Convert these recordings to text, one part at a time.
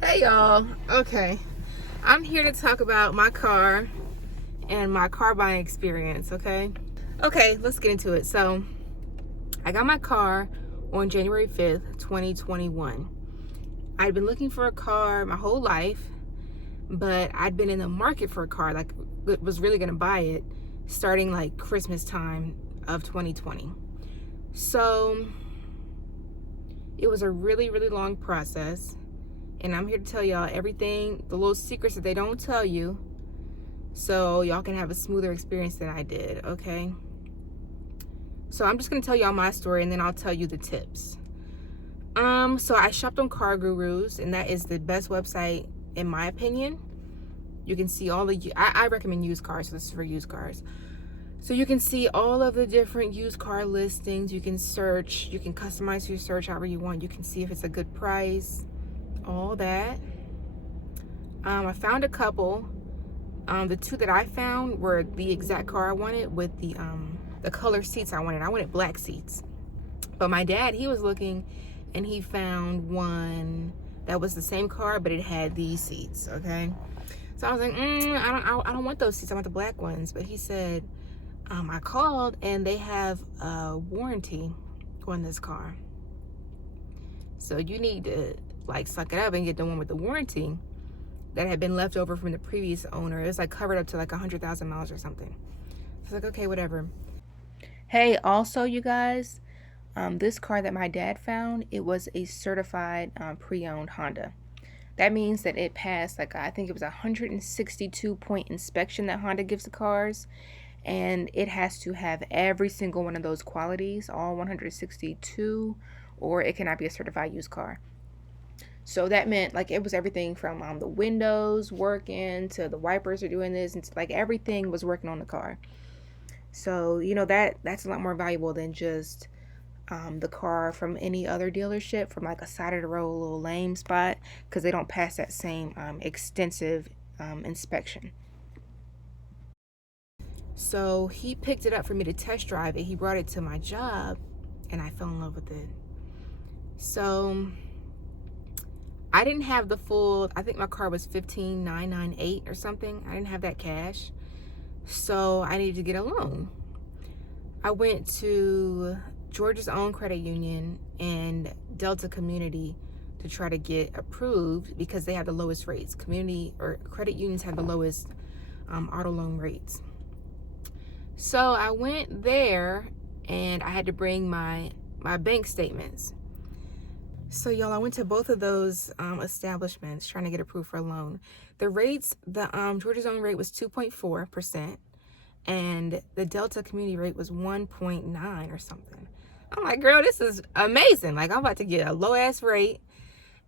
Hey y'all. Okay. I'm here to talk about my car and my car buying experience, okay? Okay, let's get into it. So, I got my car on January 5th, 2021. I'd been looking for a car my whole life, but I'd been in the market for a car, like was really going to buy it starting like Christmas time of 2020. So, it was a really, really long process. And I'm here to tell y'all everything, the little secrets that they don't tell you, so y'all can have a smoother experience than I did, okay? So I'm just gonna tell y'all my story and then I'll tell you the tips. So I shopped on Car Gurus, and that is the best website in my opinion. You can see all the, I recommend used cars, so this is for used cars. So you can see all of the different used car listings. You can search, you can customize your search however you want. You can see if it's a good price, all that. I found a couple. The two that I found were the exact car I wanted with the color seats I wanted. I wanted black seats. But my dad, he was looking and he found one that was the same car, but it had these seats, okay? So I was like, I don't want those seats. I want the black ones. But he said, I called and they have a warranty on this car. So you need to like suck it up and get the one with the warranty that had been left over from the previous owner. It was like covered up to like 100,000 miles or something. So I was like, okay, whatever. Hey, also you guys, this car that my dad found, it was a certified pre-owned Honda. That means that it passed like, I think it was a 162 point inspection that Honda gives the cars. And it has to have every single one of those qualities, all 162, or it cannot be a certified used car. So that meant like it was everything from the windows working to the wipers are doing this, and like everything was working on the car. So that's a lot more valuable than just the car from any other dealership from like a side of the road little lame spot, because they don't pass that same extensive inspection. So he picked it up for me to test drive it. He brought it to my job, and I fell in love with it. So I didn't have the full, I think my car was 15,998 or something. I didn't have that cash. So I needed to get a loan. I went to Georgia's own credit union and Delta Community to try to get approved because they have the lowest rates. Community or credit unions have the lowest auto loan rates. So I went there and I had to bring my bank statements. So y'all, I went to both of those establishments trying to get approved for a loan. The rates, the Georgia's own rate was 2.4%, and the Delta community rate was 1.9 or something. I'm like, girl, this is amazing. Like, I'm about to get a low ass rate.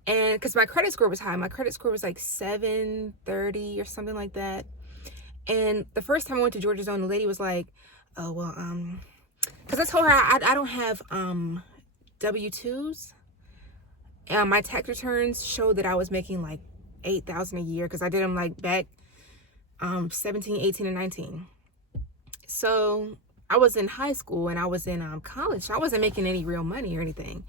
And because my credit score was high, my credit score was like 730 or something like that. And the first time I went to Georgia's own, the lady was like, oh, well, because I told her I don't have W-2s. My tax returns showed that I was making like $8,000 a year because I did them like back 17, 18, and 19. So I was in high school and I was in college. So I wasn't making any real money or anything.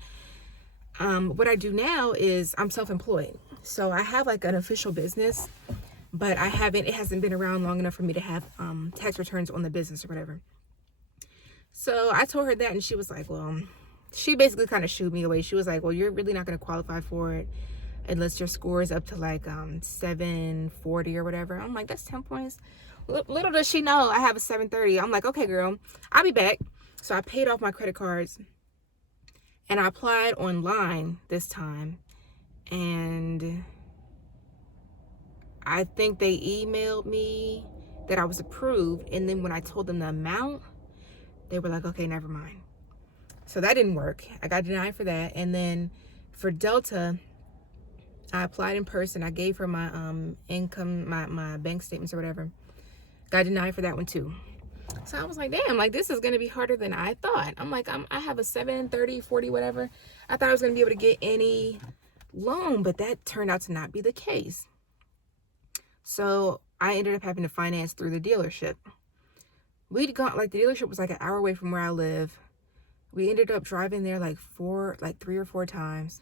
What I do now is I'm self-employed. So I have like an official business, but it hasn't been around long enough for me to have tax returns on the business or whatever. So I told her that and she was like, well, she basically kind of shooed me away. She was like, well, you're really not going to qualify for it unless your score is up to like 740 or whatever. I'm like, that's 10 points. Little does she know I have a 730. I'm like, okay, girl, I'll be back. So I paid off my credit cards and I applied online this time. And I think they emailed me that I was approved. And then when I told them the amount, they were like, okay, never mind. So that didn't work. I got denied for that. And then for Delta, I applied in person. I gave her my income, my bank statements or whatever. Got denied for that one too. So I was like, damn, like this is going to be harder than I thought. I'm like, I have a 730, 40, whatever. I thought I was going to be able to get any loan, but that turned out to not be the case. So I ended up having to finance through the dealership. We'd gone, like the dealership was like an hour away from where I live. We ended up driving there like 3 or 4 times.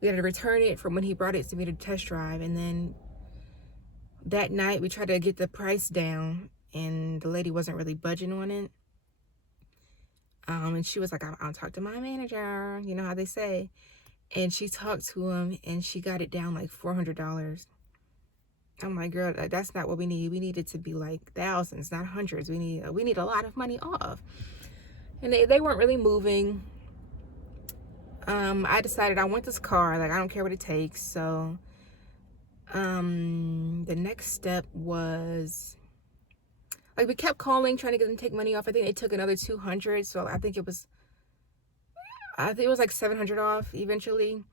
We had to return it from when he brought it to me to test drive. And then that night we tried to get the price down, and the lady wasn't really budging on it. And she was like, I'll talk to my manager, you know how they say. And she talked to him, and she got it down like $400. I'm like, girl, that's not what we need. We need it to be like thousands, not hundreds. We need a lot of money off. And they weren't really moving. I decided I want this car. Like, I don't care what it takes. So the next step was, like, we kept calling, trying to get them to take money off. I think they took another $200. So I think it was like $700 off eventually.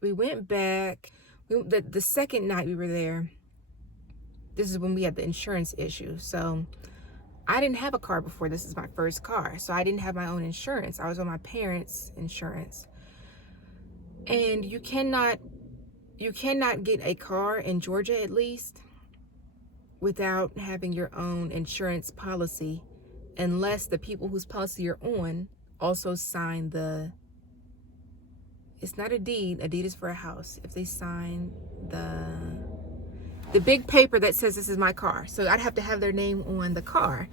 We went back. The second night we were there, this is when we had the insurance issue. So I didn't have a car before. This is my first car. So I didn't have my own insurance. I was on my parents' insurance. And you cannot get a car in Georgia, at least, without having your own insurance policy, unless the people whose policy you're on also sign it's not a deed is for a house. If they sign the big paper that says this is my car. So I'd have to have their name on the car.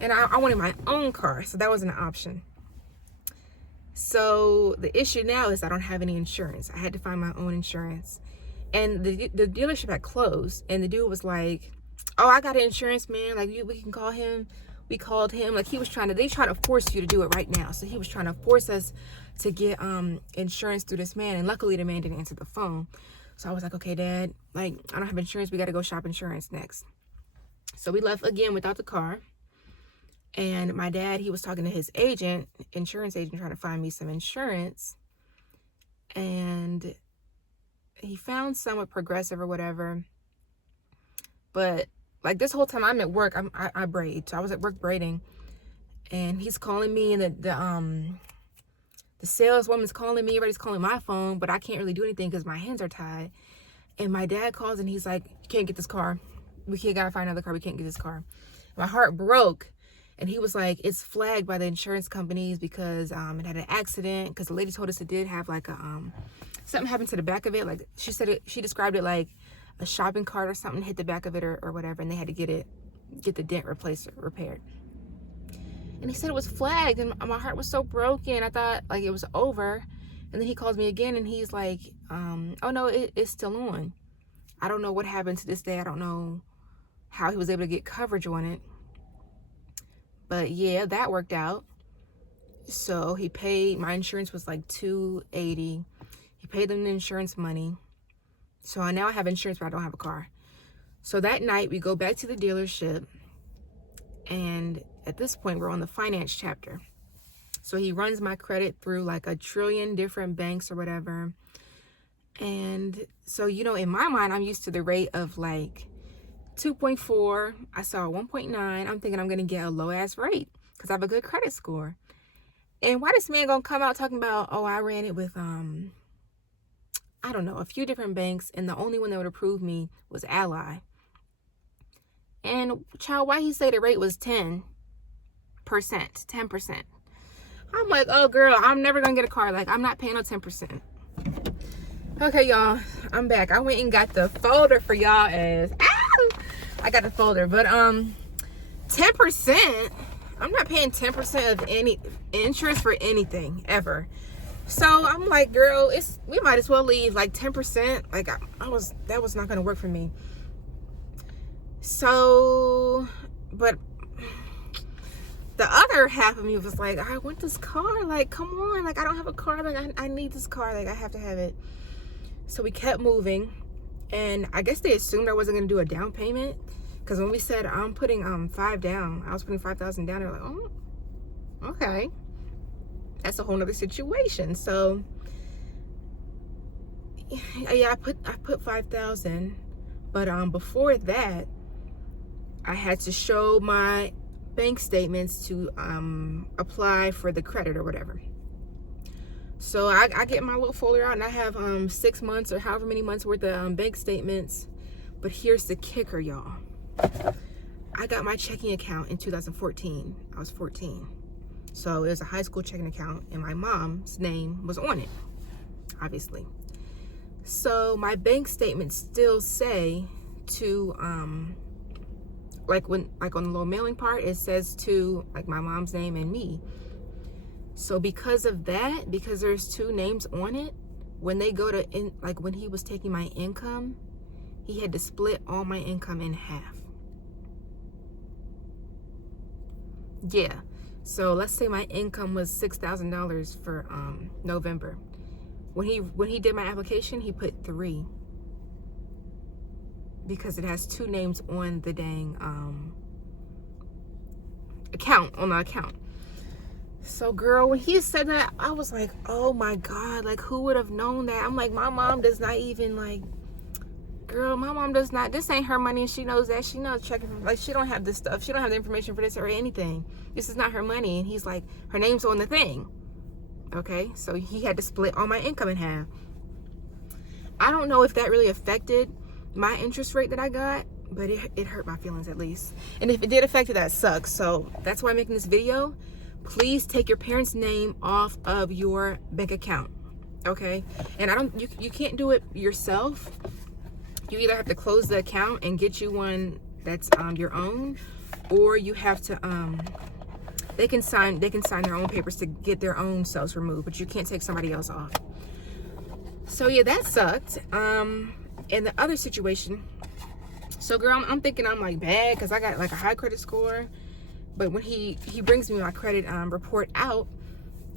And I wanted my own car, so that wasn't an option. So the issue now is I don't have any insurance. I had to find my own insurance. And the dealership had closed, and the dude was like, oh, I got an insurance man. Like, we can call him. We called him. Like, they try to force you to do it right now. So he was trying to force us to get insurance through this man. And luckily the man didn't answer the phone. So I was like, okay, Dad, like, I don't have insurance. We got to go shop insurance next. So we left again without the car. And my dad, he was talking to his insurance agent, trying to find me some insurance. And he found some with Progressive or whatever. But like, this whole time I'm at work, I braid. So I was at work braiding, and he's calling me, and the saleswoman's calling me. Everybody's calling my phone, but I can't really do anything because my hands are tied. And my dad calls, and he's like, you can't get this car. Gotta find another car. We can't get this car. My heart broke. And he was like, it's flagged by the insurance companies because it had an accident. Because the lady told us it did have like something happened to the back of it. Like, she described it like a shopping cart or something hit the back of it or whatever, and they had to get the dent repaired. And he said it was flagged, and my heart was so broken. I thought like it was over. And then he calls me again, and he's like, oh no, it's still on. I don't know what happened to this day. I don't know how he was able to get coverage on it. But yeah, that worked out. So he paid, my insurance was like $280. He paid them the insurance money. So now I have insurance, but I don't have a car. So that night we go back to the dealership, and at this point we're on the finance chapter. So he runs my credit through like 1 trillion different banks or whatever. And so, you know, in my mind, I'm used to the rate of like 2.4. I saw 1.9. I'm thinking I'm gonna get a low ass rate because I have a good credit score. And why this man gonna come out talking about, oh, I ran it with I don't know, a few different banks, and the only one that would approve me was Ally. And child, why he say the rate was 10%? I'm like, oh girl, I'm never gonna get a car. Like, I'm not paying no 10%. Okay, y'all, I'm back. I went and got the folder for y'all as I got the folder, but 10%, I'm not paying 10% of any interest for anything ever. So I'm like, girl, we might as well leave like 10%. Like, that was not gonna work for me. So, but the other half of me was like, I want this car. Like, come on, like, I don't have a car. Like, I need this car. Like, I have to have it. So we kept moving, and I guess they assumed I wasn't gonna do a down payment, because when we said I'm putting $5,000 down, I was putting $5,000 down. They're like, oh, okay, that's a whole nother situation. So yeah, I put $5,000, but before that, I had to show my bank statements to apply for the credit or whatever. So I get my little folder out, and I have 6 months or however many months worth of bank statements. But here's the kicker, y'all. I got my checking account in 2014. I was 14. So it was a high school checking account, and my mom's name was on it, obviously. So my bank statements still say to, like on the little mailing part, it says to like my mom's name and me. So because of that, because there's two names on it, when they go to, like when he was taking my income, he had to split all my income in half. Yeah. So let's say my income was $6,000 for November. When he did my application, he put 3 because it has 2 names on the dang account. So girl, when he said that, I was like, oh my God, like who would have known that? I'm like, my mom does not even like, girl, my mom does not, this ain't her money, and she knows that. She knows checking, like she don't have this stuff. She don't have the information for this or anything. This is not her money. And he's like, her name's on the thing. Okay, so he had to split all my income in half. I don't know if that really affected my interest rate that I got, but it hurt my feelings at least. And if it did affect it, that sucks. So that's why I'm making this video. Please take your parents' name off of your bank account, okay? And you can't do it yourself. You either have to close the account and get you one that's your own, or you have to they can sign their own papers to get their own selves removed, but you can't take somebody else off. So yeah, that sucked. And the other situation, so girl, I'm thinking I'm like bad because I got like a high credit score, but when he brings me my credit report out,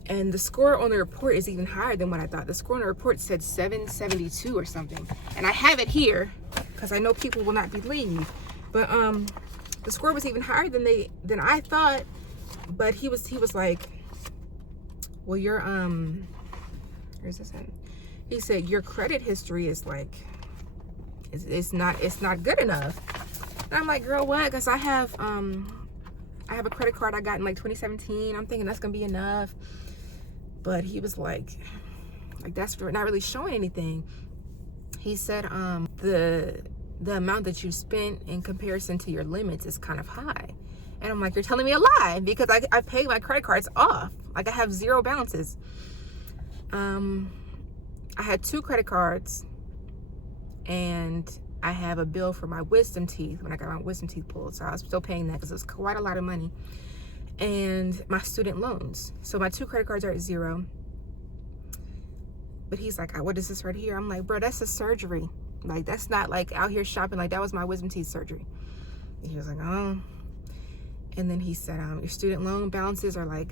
and the score on the report is even higher than what I thought. The score on the report said 772 or something, and I have it here because I know people will not believe, but the score was even higher than I thought. But he was like, well, your where's this at? He said your credit history is like, it's not good enough. And I'm like, girl, what? Because I have a credit card I got in like 2017. I'm thinking that's gonna be enough. But he was like that's not really showing anything. He said the amount that you spent in comparison to your limits is kind of high. And I'm like, you're telling me a lie, because I paid my credit cards off. Like I have 0 balances. I had 2 credit cards, and I have a bill for my wisdom teeth when I got my wisdom teeth pulled. So I was still paying that because it was quite a lot of money. And my student loans. So my 2 credit cards are at 0. But he's like, what is this right here? I'm like, bro, that's a surgery. Like, that's not like out here shopping. Like, that was my wisdom teeth surgery. And he was like, oh. And then he said, your student loan balances are like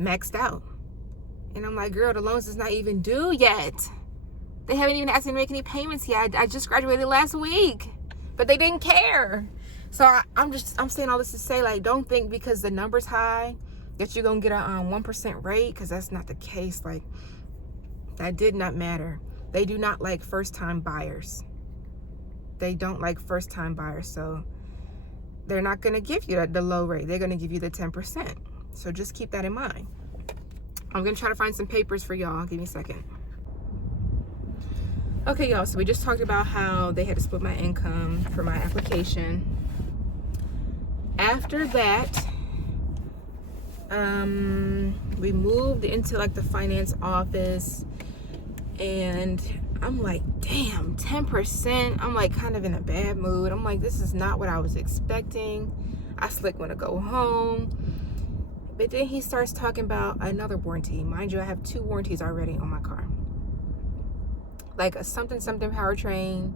maxed out. And I'm like, girl, the loans is not even due yet. They haven't even asked me to make any payments yet. I just graduated last week, but they didn't care. So I'm saying all this to say, like, don't think because the number's high that you're gonna get a 1% rate, because that's not the case. Like, that did not matter. They do not like first-time buyers. They don't like first-time buyers, so they're not gonna give you the low rate. They're gonna give you the 10%. So just keep that in mind. I'm gonna try to find some papers for y'all. Give me a second. Okay, y'all, so we just talked about how they had to split my income for my application. After that, we moved into like the finance office, and I'm like, damn, 10%. I'm like kind of in a bad mood. I'm like, this is not what I was expecting. I slick want to go home. But then he starts talking about another warranty. Mind you, I have 2 warranties already on my car. Like a something powertrain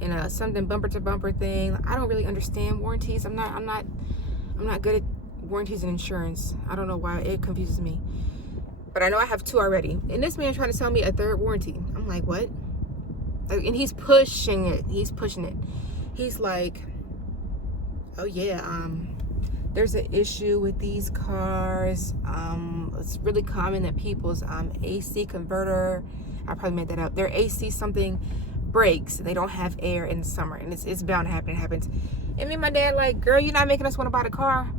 and a something bumper to bumper thing. I don't really understand warranties. I'm not good at warranties and insurance. I don't know why it confuses me. But I know I have 2 already. And this man trying to sell me a 3rd warranty. I'm like, what? Like, and he's pushing it. He's like, oh yeah, there's an issue with these cars. It's really common that people's AC converter, I probably made that up, their AC something breaks. They don't have air in the summer, and it's bound to happen. It happens. And me and my dad like, girl, you're not making us want to buy the car.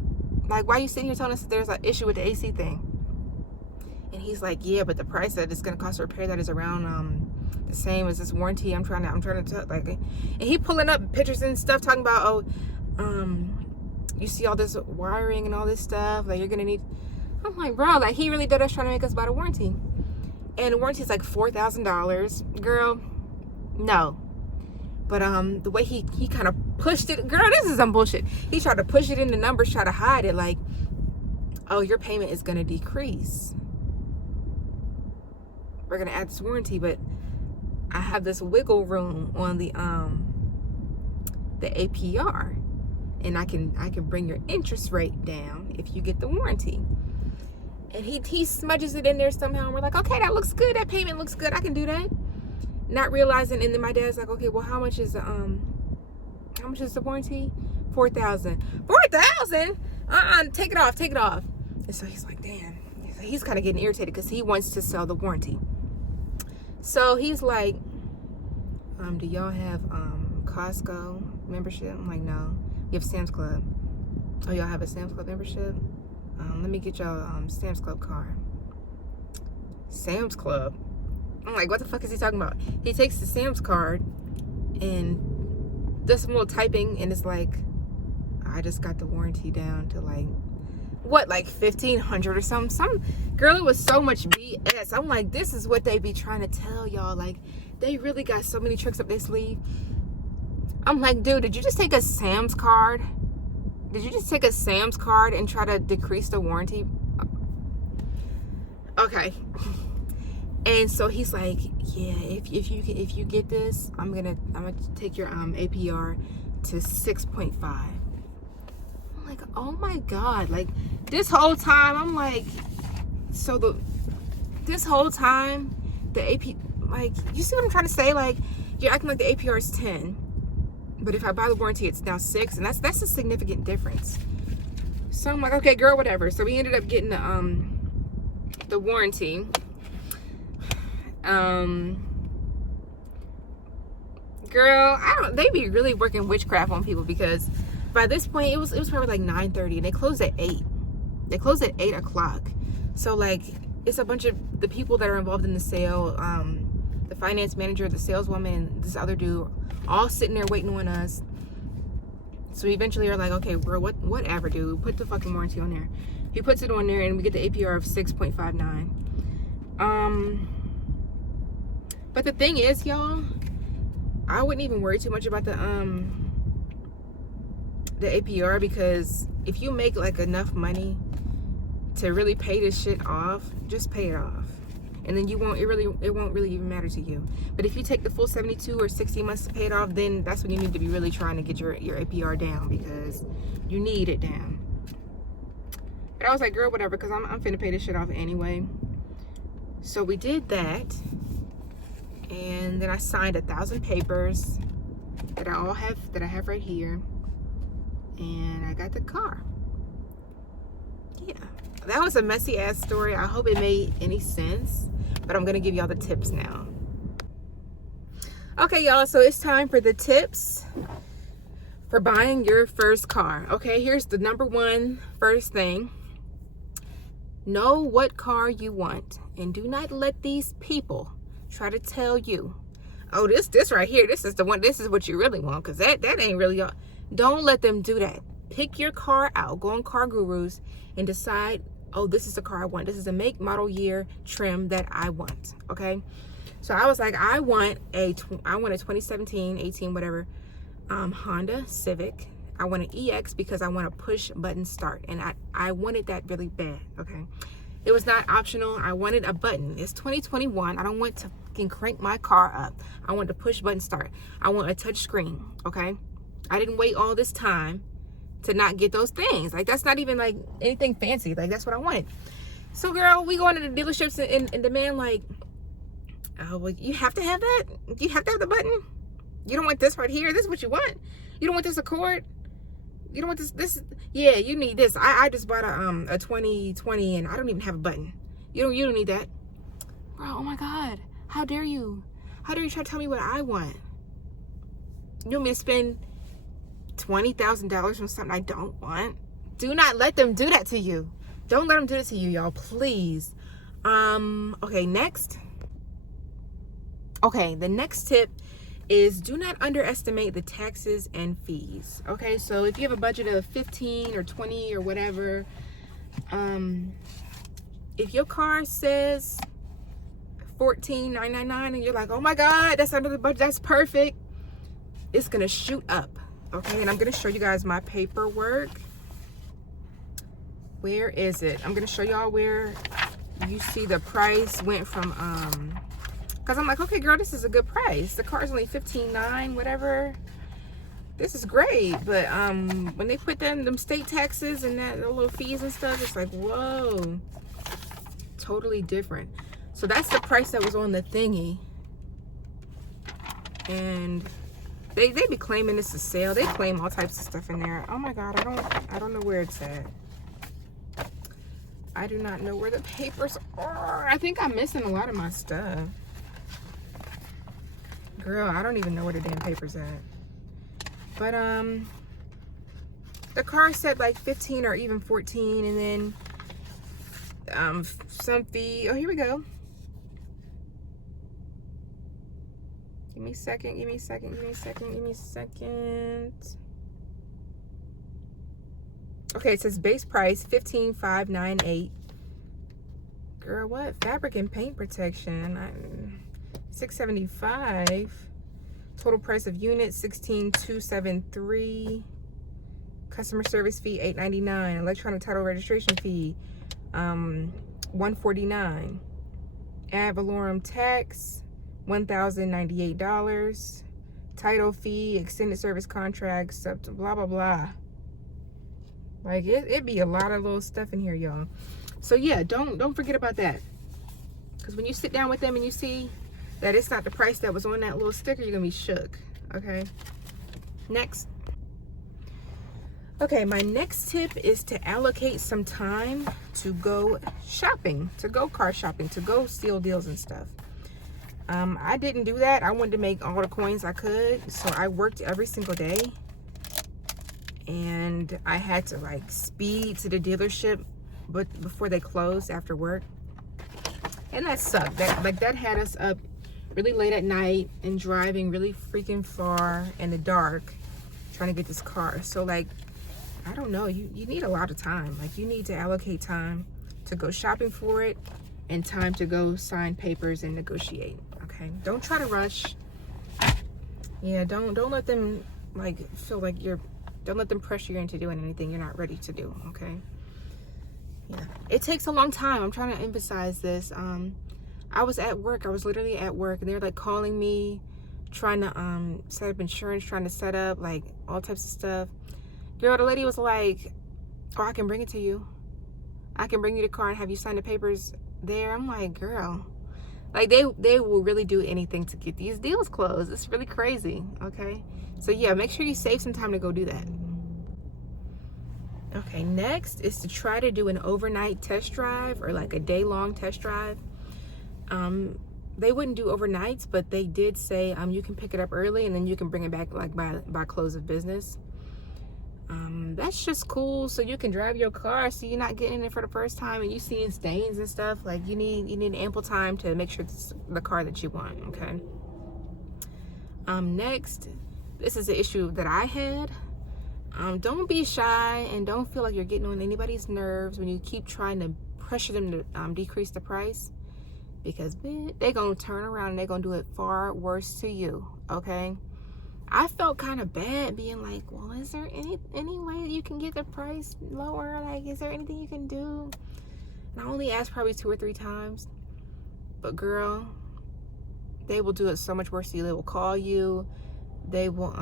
Like, why are you sitting here telling us that there's an issue with the AC thing? And he's like, yeah, but the price that it's gonna cost to repair that is around the same as this warranty. I'm trying to tell, like, and he pulling up pictures and stuff talking about, oh, you see all this wiring and all this stuff, like you're gonna need. I'm like, bro, like he really did us trying to make us buy the warranty. And the warranty is like $4,000. Girl, no. But the way he kind of pushed it, girl, this is some bullshit. He tried to push it in the numbers, try to hide it, like, oh, your payment is gonna decrease. We're gonna add this warranty, but I have this wiggle room on the APR, and I can bring your interest rate down if you get the warranty. And he smudges it in there somehow, and we're like, okay, that looks good. That payment looks good. I can do that. Not realizing, and then my dad's like, okay, well, how much is the warranty? $4,000. $4,000? Take it off. And so he's like, damn. He's kind of getting irritated because he wants to sell the warranty. So he's like, do y'all have Costco membership? I'm like, no. You have Sam's Club. Oh, y'all have a Sam's Club membership? Let me get y'all Sam's Club card. Sam's Club? I'm like, what the fuck is he talking about? He takes the Sam's card and does some little typing, and it's like, I just got the warranty down to like, what, like $1,500 or something? Some girl, it was so much BS. I'm like, this is what they be trying to tell y'all. Like, they really got so many tricks up their sleeve. I'm like, dude, did you just take a Sam's card? Did you just take a Sam's card and try to decrease the warranty? Okay. And so he's like, yeah, if you get this, I'm gonna take your APR to 6.5. I'm like, oh my god, like this whole time I'm like, so this whole time the AP, like, you see what I'm trying to say? Like, you're acting like the APR is 10, but if I buy the warranty, it's now 6, and that's a significant difference. So I'm like, okay, girl, whatever. So we ended up getting the warranty. Girl, they be really working witchcraft on people, because by this point it was probably like 9:30, and they closed at 8. They closed at 8 o'clock. So like, it's a bunch of the people that are involved in the sale, the finance manager, the saleswoman, and this other dude, all sitting there waiting on us. So we eventually are like, okay, bro, whatever, dude, put the fucking warranty on there. He puts it on there, and we get the APR of 6.59. But the thing is, y'all, I wouldn't even worry too much about the APR, because if you make like enough money to really pay this shit off, just pay it off, and then it won't really even matter to you. But if you take the full 72 or 60 months to pay it off, then that's when you need to be really trying to get your APR down, because you need it down. But I was like, girl, whatever, because I'm finna pay this shit off anyway. So we did that, and then I signed 1,000 papers that I have right here, and I got the car. Yeah, that was a messy ass story. I hope it made any sense, but I'm gonna give y'all the tips now. Okay, y'all, so it's time for the tips for buying your first car. Okay, here's the number one first thing. Know what car you want, and do not let these people try to tell you, oh, this right here, this is the one, this is what you really want, because that ain't really all. Don't let them do that. Pick your car out, go on Car Gurus, and decide, oh, this is the car I want. This is a make, model, year, trim that I want. Okay, so I was like, I want a 2017, 18, whatever, Honda Civic. I want an EX because I want a push button start, and I wanted that really bad. Okay, it was not optional. I wanted a button. It's 2021. I don't want to fucking crank my car up. I want to push button start. I want a touch screen. Okay, I didn't wait all this time to not get those things. Like, that's not even like anything fancy. Like, that's what I wanted. So girl, we go into the dealerships and demand like, oh, well, you have to have that? You have to have the button? You don't want this right here? This is what you want? You don't want this Accord? You don't want this? Yeah, you need this. I just bought a 2020, and I don't even have a button. You don't need that. Bro, oh my God. How dare you? How dare you try to tell me what I want? You want me to spend $20,000 on something I don't want? Do not let them do that to you. Don't let them do that to you, y'all, please. Okay, next. Okay, the next tip is do not underestimate the taxes and fees. Okay, so if you have a budget of 15 or 20 or whatever, if your car says $14,999 and you're like, oh my God, that's under the budget, that's perfect, it's gonna shoot up. Okay, and I'm gonna show you guys my paperwork. Where is it? I'm gonna show y'all where you see the price went from, because I'm like, okay girl, this is a good price. The car's only $15,900, whatever. This is great. But when they put them state taxes and that little fees and stuff, it's like, whoa, totally different. So that's the price that was on the thingy. And they be claiming it's a sale. They claim all types of stuff in there. Oh my God, I don't know where it's at. I do not know where the papers are. I think I'm missing a lot of my stuff. Girl, I don't even know where the damn paper's at. But the car said like 15 or even 14, and then some fee. Oh, here we go. Give me a second, give me a second, give me a second, give me a second. Okay, it says base price $15,598. Girl, what? Fabric and paint protection, $675. Total price of unit $16,273. Customer service fee $899. Electronic title registration fee $149. Ad valorem tax $1,098. Title fee, extended service contracts, up to blah blah blah. Like it be a lot of little stuff in here, y'all. So yeah, don't forget about that. Because when you sit down with them and you see that it's not the price that was on that little sticker, you're gonna be shook. Okay. Next. Okay, my next tip is to allocate some time to go shopping, to go car shopping, to go steal deals and stuff. I didn't do that. I wanted to make all the coins I could, so I worked every single day, and I had to like speed to the dealership, but before they closed after work, and that sucked. That had us up really late at night and driving really freaking far in the dark trying to get this car. So like, I don't know, you need a lot of time. Like you need to allocate time to go shopping for it and time to go sign papers and negotiate. Okay, don't try to rush. Yeah, don't let them like feel like don't let them pressure you into doing anything you're not ready to do. Okay, yeah, it takes a long time. I'm trying to emphasize this. I was at work. I was literally at work, and they're like calling me, trying to set up insurance, trying to set up like all types of stuff. Girl, the lady was like, oh, I can bring it to you. I can bring you the car and have you sign the papers there. I'm like, girl, like they will really do anything to get these deals closed. It's really crazy. Okay, so yeah, make sure you save some time to go do that. Okay, next is to try to do an overnight test drive or like a day-long test drive. They wouldn't do overnights, but they did say you can pick it up early and then you can bring it back like by close of business. That's just cool, so you can drive your car, so you're not getting in it for the first time and you seeing stains and stuff. Like you need ample time to make sure it's the car that you want. Okay. Next, this is an issue that I had. Don't be shy and don't feel like you're getting on anybody's nerves when you keep trying to pressure them to decrease the price, because they're gonna turn around and they're gonna do it far worse to you. Okay. I felt kind of bad being like, well, is there any way that you can get the price lower? Like, is there anything you can do? And I only asked probably 2 or 3 times. But girl, they will do it so much worse to you. They will call you. They will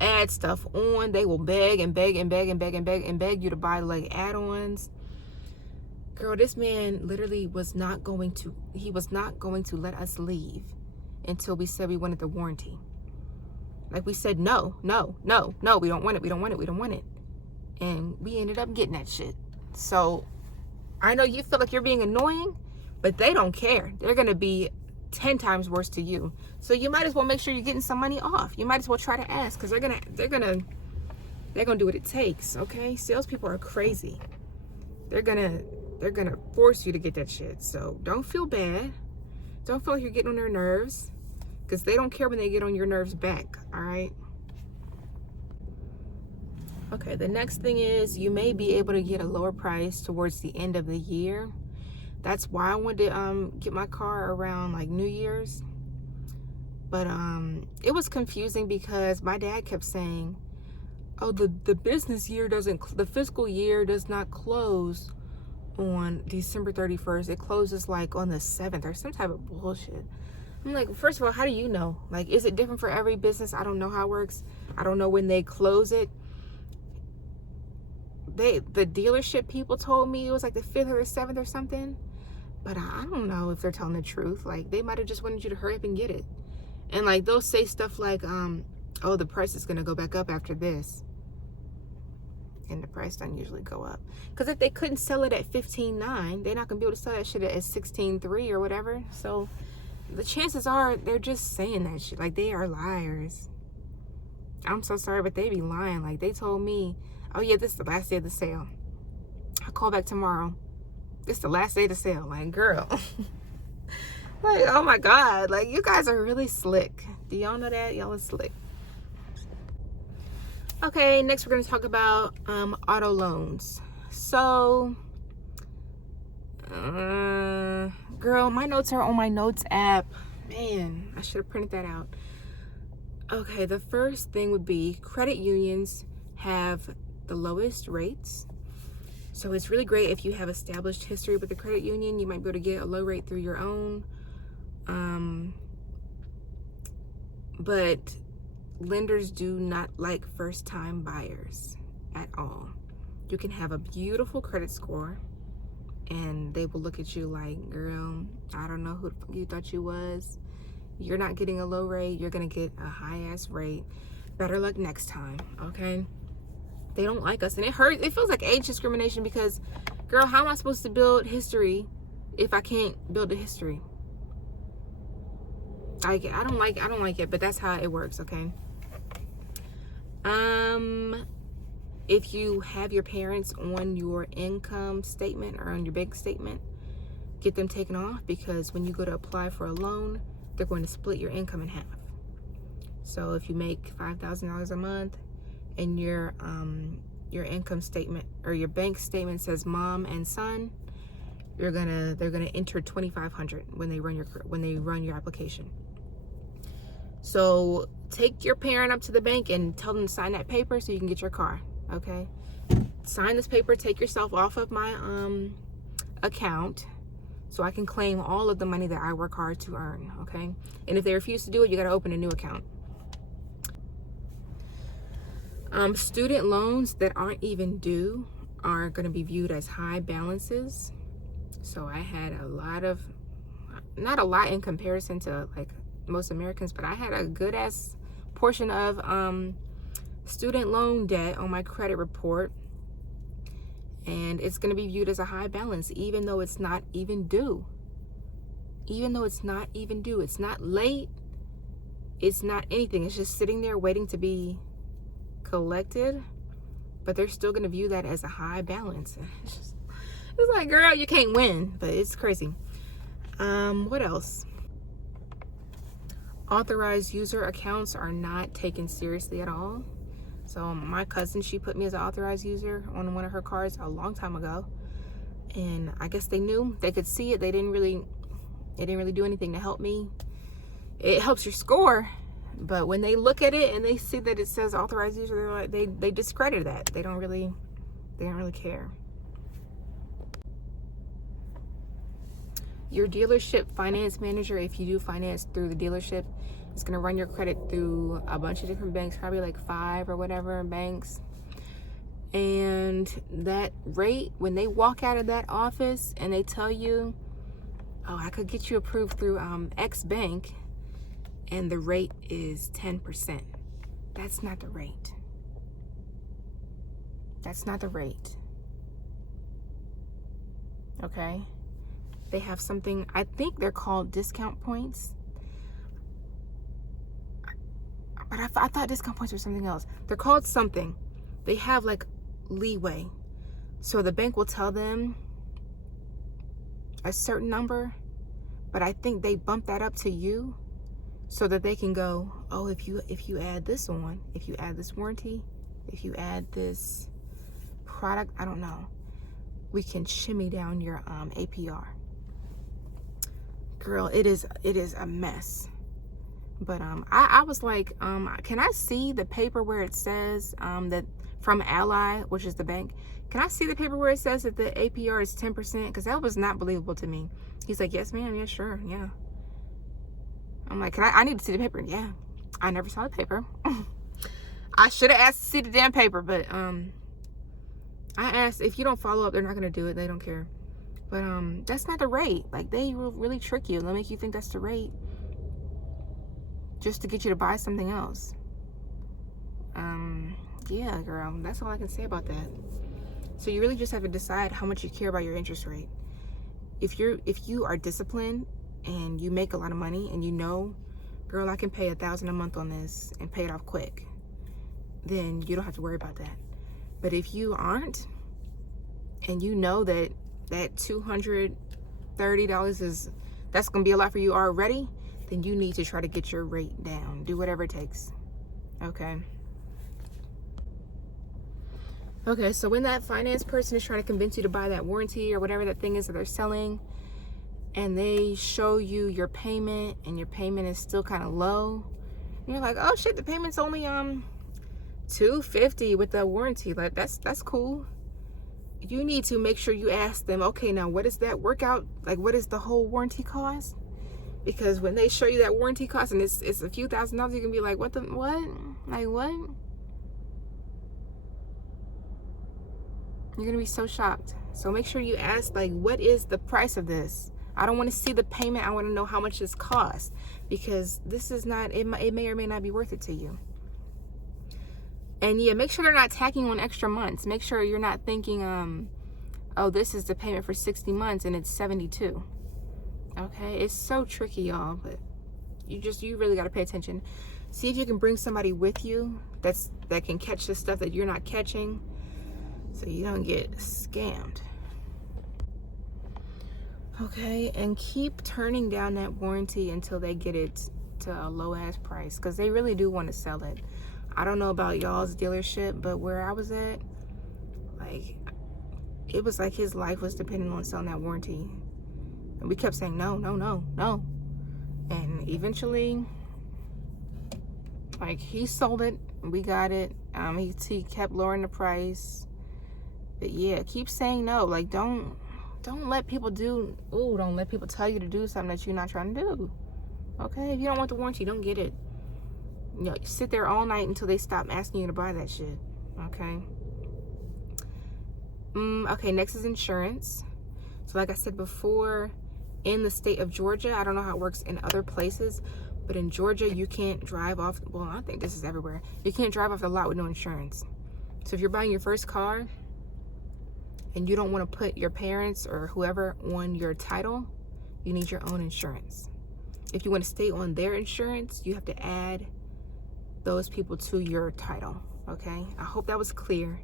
add stuff on. They will beg and beg and beg and beg and beg and beg you to buy like add-ons. Girl, this man literally was not going to let us leave until we said we wanted the warranty. Like we said, no, we don't want it. And we ended up getting that shit. So I know you feel like you're being annoying, but they don't care. They're going to be 10 times worse to you. So you might as well make sure you're getting some money off. You might as well try to ask, because they're gonna do what it takes. Okay, salespeople are crazy. They're gonna force you to get that shit. So don't feel bad. Don't feel like you're getting on their nerves, because they don't care when they get on your nerves back. All right. Okay, the next thing is you may be able to get a lower price towards the end of the year. That's why I wanted to get my car around like New Year's. But it was confusing because my dad kept saying, oh, the business year the fiscal year does not close on December 31st. It closes like on the 7th or some type of bullshit. I'm like, first of all, how do you know? Like, is it different for every business? I don't know how it works. I don't know when they close it. The dealership people told me it was like the 5th or the 7th or something. But I don't know if they're telling the truth. Like, they might have just wanted you to hurry up and get it. And like, they'll say stuff like, oh, the price is gonna go back up after this. And the price doesn't usually go up. Because if they couldn't sell it at $15,900, they're not gonna be able to sell that shit at $16,300 or whatever. So the chances are they're just saying that shit. Like, they are liars. I'm so sorry, but they be lying. Like, they told me, oh yeah, this is the last day of the sale. I'll call back tomorrow. This is the last day of the sale. Like, girl. Like, oh my God. Like, you guys are really slick. Do y'all know that? Y'all are slick. Okay, next we're going to talk about auto loans. So, girl, my notes are on my notes app. Man, I should have printed that out. Okay, the first thing would be credit unions have the lowest rates. So it's really great if you have established history with the credit union. You might be able to get a low rate through your own. But lenders do not like first-time buyers at all. You can have a beautiful credit score and they will look at you like, girl, I don't know who you thought you was. You're not getting a low rate. You're gonna get a high-ass rate. Better luck next time, okay? They don't like us, and it hurts. It feels like age discrimination because, girl, how am I supposed to build history if I can't build a history? I don't like it, but that's how it works, okay? If you have your parents on your income statement or on your bank statement, get them taken off, because when you go to apply for a loan, they're going to split your income in half. So if you make $5,000 a month and your income statement or your bank statement says mom and son, they're gonna enter $2,500 when they run your application. So take your parent up to the bank and tell them to sign that paper so you can get your car. Okay, sign this paper, take yourself off of my account so I can claim all of the money that I work hard to earn. Okay, and if they refuse to do it, you got to open a new account. Student loans that aren't even due are going to be viewed as high balances. So I had not a lot in comparison to like most Americans, but I had a good ass portion of student loan debt on my credit report, and it's going to be viewed as a high balance even though it's not even due. It's not late, it's not anything. It's just sitting there waiting to be collected, but they're still going to view that as a high balance. It's like, girl, you can't win. But it's crazy. What else? Authorized user accounts are not taken seriously at all. So my cousin, she put me as an authorized user on one of her cards a long time ago, and I guess they knew, they could see it. It didn't really do anything to help me. It helps your score, but when they look at it and they see that it says authorized user, they're like, they discredit that. They don't really care. Your dealership finance manager, if you do finance through the dealership, is going to run your credit through a bunch of different banks, probably like 5 or whatever banks. And that rate, when they walk out of that office and they tell you, oh, I could get you approved through X bank, and the rate is 10%. That's not the rate. That's not the rate. Okay? They have something, I think they're called discount points. But I thought discount points were something else. They're called something. They have like leeway. So the bank will tell them a certain number, but I think they bump that up to you so that they can go, oh, if you add this on, if you add this warranty, if you add this product, I don't know, we can shimmy down your APR. Girl, it is a mess. But I was like, can I see the paper where it says that from Ally, which is the bank, can I see the paper where it says that the APR is 10%? Because that was not believable to me. He's like, yes, ma'am. Yeah, sure. Yeah. I'm like, I need to see the paper. Yeah. I never saw the paper. I should have asked to see the damn paper, but I asked. If you don't follow up, they're not going to do it. They don't care. But that's not the rate. Like, they will really trick you. They'll make you think that's the rate just to get you to buy something else. Yeah, girl, that's all I can say about that. So you really just have to decide how much you care about your interest rate. If you are disciplined and you make a lot of money and you know, girl, I can pay $1,000 a month on this and pay it off quick, then you don't have to worry about that. But if you aren't, and you know that $230 that's gonna be a lot for you already, then you need to try to get your rate down. Do whatever it takes. Okay. Okay, so when that finance person is trying to convince you to buy that warranty or whatever that thing is that they're selling, and they show you your payment and your payment is still kind of low, and you're like, oh shit, the payment's only $250 with the warranty. Like, that's cool. You need to make sure you ask them, okay, now what does that work out? Like, what is the whole warranty cost? Because when they show you that warranty cost and it's a few $1,000s, you can be like, what? Like, what? You're gonna be so shocked. So make sure you ask, like, what is the price of this? I don't want to see the payment. I want to know how much this costs, because this is not, it may or may not be worth it to you. And yeah, make sure they're not tacking on extra months. Make sure you're not thinking, oh, this is the payment for 60 months and it's 72. Okay, it's so tricky, y'all, but you really got to pay attention. See if you can bring somebody with you that can catch the stuff that you're not catching, so you don't get scammed. Okay, and keep turning down that warranty until they get it to a low ass price, because they really do want to sell it. I don't know about y'all's dealership, but where I was at, like, it was like his life was depending on selling that warranty. And we kept saying, no, no, no, no. And eventually, like, he sold it. We got it. He kept lowering the price. But yeah, keep saying no. Like, don't let people don't let people tell you to do something that you're not trying to do. Okay? If you don't want the warranty, don't get it. You know, sit there all night until they stop asking you to buy that shit. Okay? Okay, next is insurance. So like I said before, in the state of Georgia, I don't know how it works in other places, but in Georgia, you can't drive off, well, I think this is everywhere. You can't drive off the lot with no insurance. So if you're buying your first car and you don't want to put your parents or whoever on your title, you need your own insurance. If you want to stay on their insurance, you have to add those people to your title. Okay? I hope that was clear.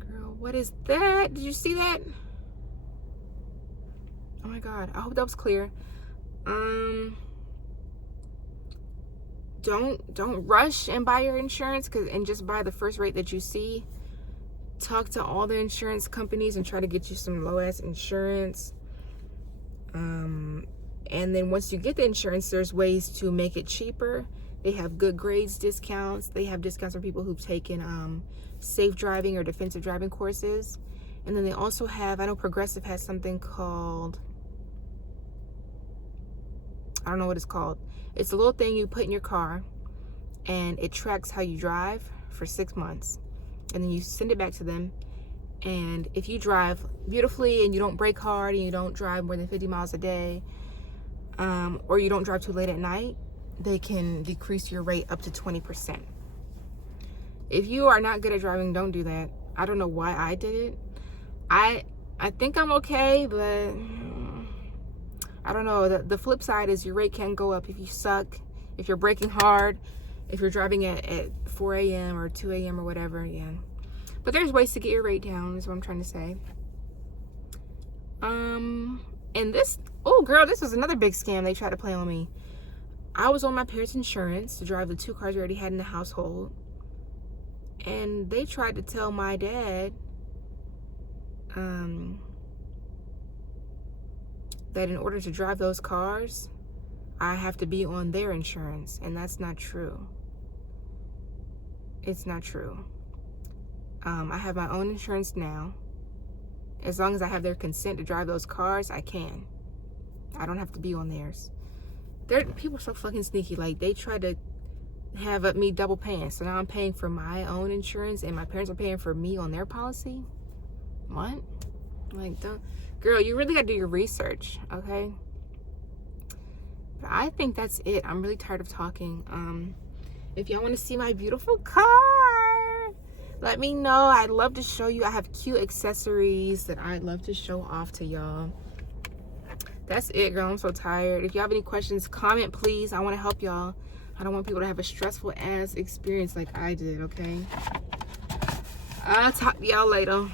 Girl, what is that? Did you see that? Oh my God, I hope that was clear. Don't rush and buy your insurance and just buy the first rate that you see. Talk to all the insurance companies and try to get you some low ass insurance. And then once you get the insurance, there's ways to make it cheaper. They have good grades discounts. They have discounts for people who've taken safe driving or defensive driving courses. And then they also have, I know Progressive has something called, I don't know what it's called. It's a little thing you put in your car and it tracks how you drive for 6 months. And then you send it back to them. And if you drive beautifully and you don't brake hard and you don't drive more than 50 miles a day, or you don't drive too late at night, they can decrease your rate up to 20%. If you are not good at driving, don't do that. I don't know why I did it. I think I'm okay, but I don't know. The flip side is your rate can go up if you suck, if you're braking hard, if you're driving at 4 a.m. or 2 a.m. or whatever, yeah. But there's ways to get your rate down, is what I'm trying to say. And this, oh girl, this was another big scam they tried to play on me. I was on my parents' insurance to drive the 2 cars we already had in the household. And they tried to tell my dad that in order to drive those cars, I have to be on their insurance, and that's not true. It's not true. I have my own insurance now. As long as I have their consent to drive those cars, I can. I don't have to be on theirs. People are so fucking sneaky. Like, they try to have me double paying. So now I'm paying for my own insurance, and my parents are paying for me on their policy. What? Like, girl, you really gotta do your research, okay? But I think that's it. I'm really tired of talking. If y'all want to see my beautiful car, let me know. I'd love to show you. I have cute accessories that I'd love to show off to y'all. That's it, girl. I'm so tired. If you have any questions, comment, please. I want to help y'all. I don't want people to have a stressful ass experience like I did, okay? I'll talk to y'all later.